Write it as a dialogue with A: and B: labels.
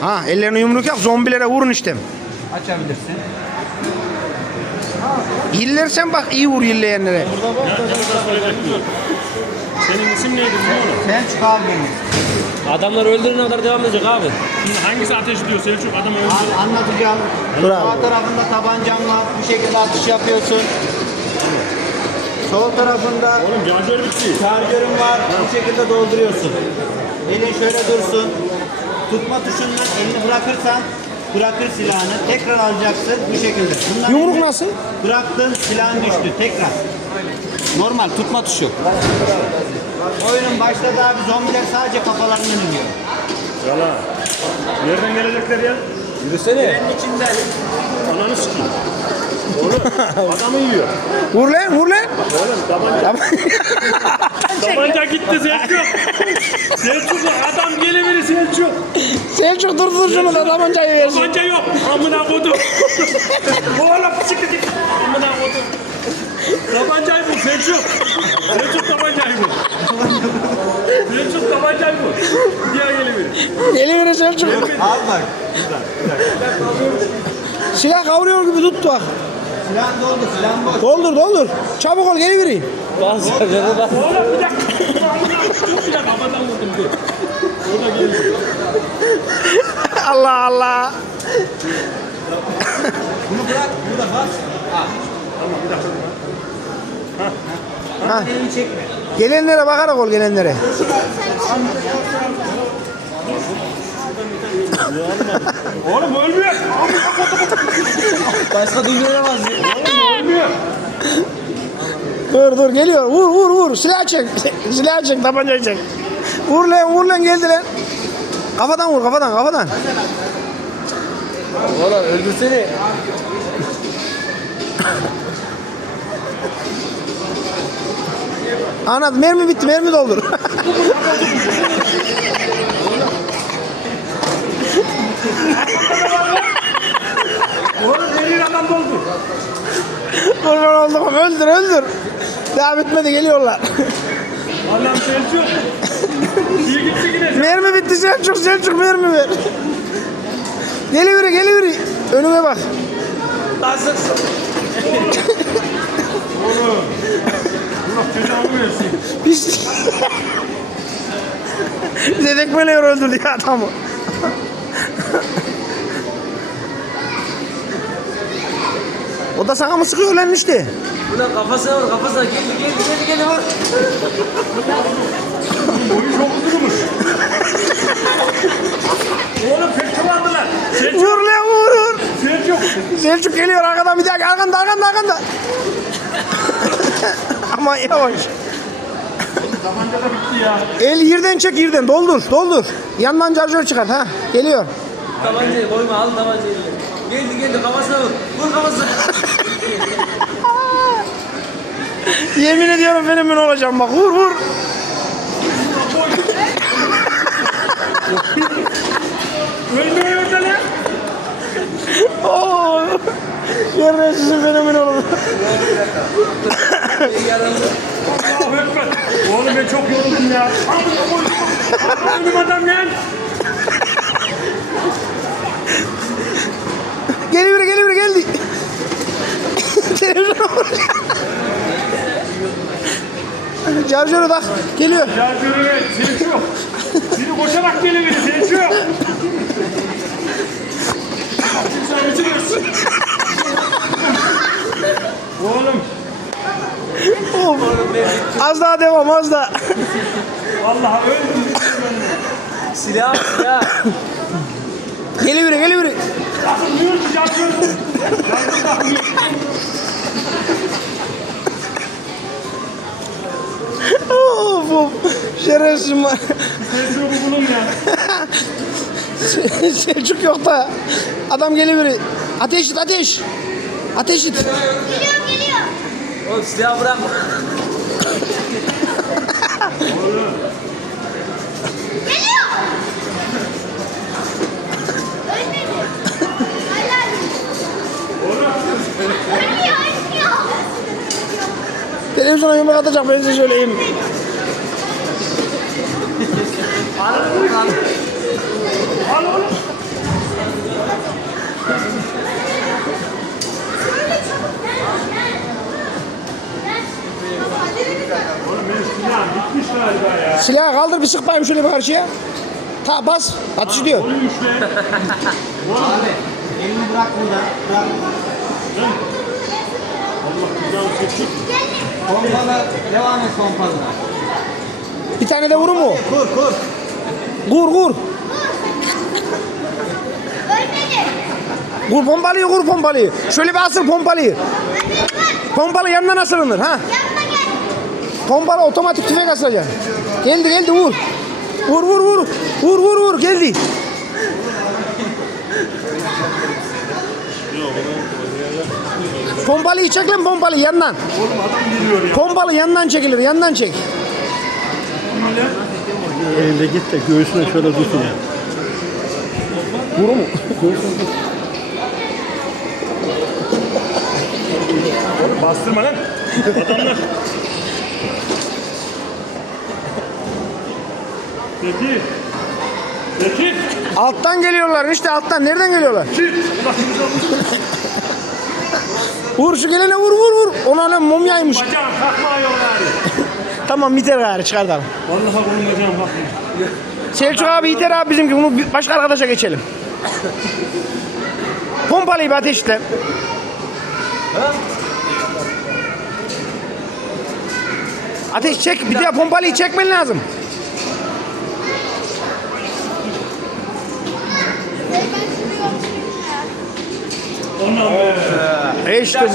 A: Ha ellerini yumruk yap zombilere vurun işte.
B: Açabilirsin.
A: Yillersen bak iyi vur yilleyenlere.
C: Senin isim neydi?
B: Selçuk abi benim.
D: Adamlar öldürene kadar devam edecek abi.
C: Şimdi hangisi ateş ediyor Selçuk? Adam öldü.
B: An- anlatacağım.
A: Dur abi.
B: Sağ tarafında tabancamla bu şekilde atış yapıyorsun. Sol tarafında
C: Oğlum şarjör bitti.
B: şarjörün var. Bu şekilde dolduruyorsun. Elin şöyle dursun. Tutma tuşundan elini bırakırsan bırakır silahını. Tekrar alacaksın bu şekilde. Bundan
A: Yumruk
B: önce
A: nasıl?
B: Bıraktın silahın düştü. Tekrar. Normal tutma tuşu. Oyunun başladı abi zombiler sadece kafalarından iniyor.
C: Yala. Nereden gelecekler ya?
D: Yürüsene.
B: Trenin içinden
C: Ananı sikeyim. Oğlum adamı yiyor.
A: Vur lan vur lan.
C: Oğlum tabanca, tabanca gitti Selçuk. Selçuk adam geliveri Selçuk.
A: Selçuk dur dur şunu da tabancayı versin.
C: Tabanca yok. Amına kodum. Oğlum siktir git. Amına kodum. Tabancayı bul Selçuk. Selçuk tabancayı bul. Selçuk tabancayı bul. Diğer geliveri.
A: Geliveri Selçuk.
B: al bak.
A: Silah kavuruyor gibi tut bak.
B: Silah doldu silah boş.
A: Doldur doldur. Çabuk ol geliveri.
D: Bazı yerlerde bak.
C: Oğlum bir dakika. Dur bir dakika. Kafadan vurdum dur. O da geliyor.
A: Allah Allah.
B: Bunu bırak burada bas. Al.
C: Tamam bir dakika.
A: Ha.
B: Elini çekme.
A: Gelenlere bakarak ol gelenlere.
C: Oğlum ölmüyor.
D: Başka duyuramaz.
C: Ölmüyor.
A: Dur dur geliyor. Vur vur vur. Silah çek. Silah çek tabancayı çek. Vur lan vur lan geldi lan. Kafadan vur kafadan kafadan.
D: Oğlum öldürsene.
A: Anladım mermi bitti mermi doldur.
C: Oğlum elin adam doldu.
A: Kurban oldum öldür öldür. Daha bitmedi geliyorlar.
C: Allah'ım Selçuk. Gitti yine.
A: mermi bitti Selçuk Selçuk mermi ver. Geliveri geliveri. Önüme bak.
C: Oğlum. Allah cezanı versin.
A: Pis. Dedekmeleyor öldürdü ya adamı. O da sana mı sıkıyor lan işte?
D: Ulan kafasına vur kafasına. Geldi geldi geldi geldi vur.
C: Boyu çok uzunmuş. Oğlum pek kullandılar. Selçuk.
A: Vur lan vur vur.
C: Selçuk.
A: Selçuk geliyor arkadan bir dakika arkanda arkanda arkanda. Ama yavaş.
C: Tabanca da bitti ya.
A: El yerden çek yerden doldur doldur. Yandan charger çıkar ha geliyor.
D: Tabancayı koyma al tabancayı. Geldi geldi kafasına vur. Vur kafasına.
A: Yemin ediyorum fenomen olacağım bak vur vur.
C: Ölmüyor da lan.
A: Oo. Yerine sizin fenomen
C: Ekber. Oğlum ben çok yoruldum ya. Koydum. Öldüm adam gel.
A: Televizyona vur. Charger'ı tak geliyor.
C: Ya görüyor Selçuk. Seni koşarak geliyor Selçuk. Kimse bitirmesin. Oğlum.
A: Of. Az daha devam az daha.
C: Vallahi öldüm.
D: Silah silah.
A: Geliver geliver.
C: Ki yapıyor. Yardım takmıyor.
A: Of of. Şerefsiz var.
C: Selçuk'u bulun ya.
A: Selçuk yok da. Adam geliver. Ateş et ateş. Ateş et.
E: Geliyor geliyor.
D: Oğlum silah bırak.
E: Geliyor. Kim
A: sana yumruk atacak ben size söyleyeyim. Silahı kaldır bir sıkmayayım şöyle bir karşıya. Ta bas. Atış diyor.
B: Abi elini bırak burada. Bırak.
C: Allah güzel çekecek.
B: Pompalı. Devam et pompalına.
A: Bir tane de vurur mu?
B: Kur kur.
A: Vur.
E: Ölmedi.
A: Vur pompalıyı vur pompalıyı. Şöyle bir asıl pompalıyı. Pompalı yandan asılınır ha. Pompalı otomatik tüfek asılacaksın. Geldi geldi vur. Vur vur vur. Vur vur vur geldi. Pompalıyı çek lan pompalıyı yandan.
C: Oğlum adam geliyor ya.
A: Pompalı yandan çekilir yandan çek.
F: Elinde git de göğsüne şöyle tutun.
A: Vuru mu?
C: Oğlum bastırma lan. Adamlar. Fethi. Fethi.
A: Alttan geliyorlar işte alttan. Nereden geliyorlar?
C: Fethi.
A: Vur şu gelene vur vur vur. Ona lan mumyaymış.
C: Bacağım kalkmıyor yani.
A: Tamam biter gari çıkartalım.
C: Vallahi bunun bacağım kalkmıyor.
A: Selçuk abi yeter abi bizimki. Bunu başka arkadaşa geçelim. Pompalıyı bir ateşle. Ateş çek. Bir de pompalıyı çekmen lazım.
C: Ondan be.
A: E işte